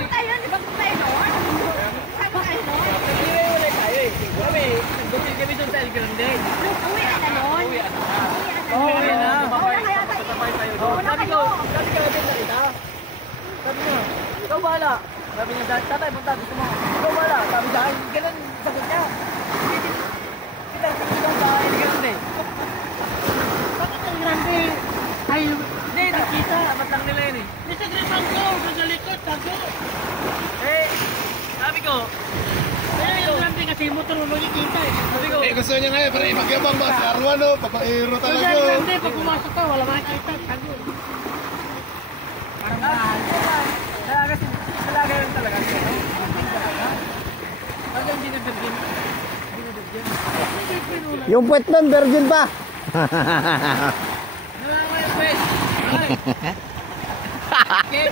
Saan kayo? Di ba kung kayo noon? Saan kayo noon? Wala tayo eh. Nagbutin kami doon sa El Grande. Uwi na noon? Uwi na. Oo, Uwi na. kaya tayo. Sabi ko, natin salita. Sabi ko, ikaw bahala. Sabi niya, tatay, punta, gusto mo. Ikaw bahala. Sabi sa akin, ganun, sagot niya. Kita sa El Grande. Bakit ang grande? Ay, Hindi, nakita. Dapat lang nila yun eh. may saglit lang ko. Sa likod, tago. Eh, sabi ko, Ay, ang grande kasi motor mo makikita eh. sabi ko, Gusto niya nga para ipagyabang ba si Arwano, papairo Kasi talaga. ang grande, pag pumasok ka, wala makikita. Tago. Parang mahal. Talaga yun talaga. Hanggang ginabirgin. Yung puwet nun, virgin pa. Nalaman yung pwede. Okay.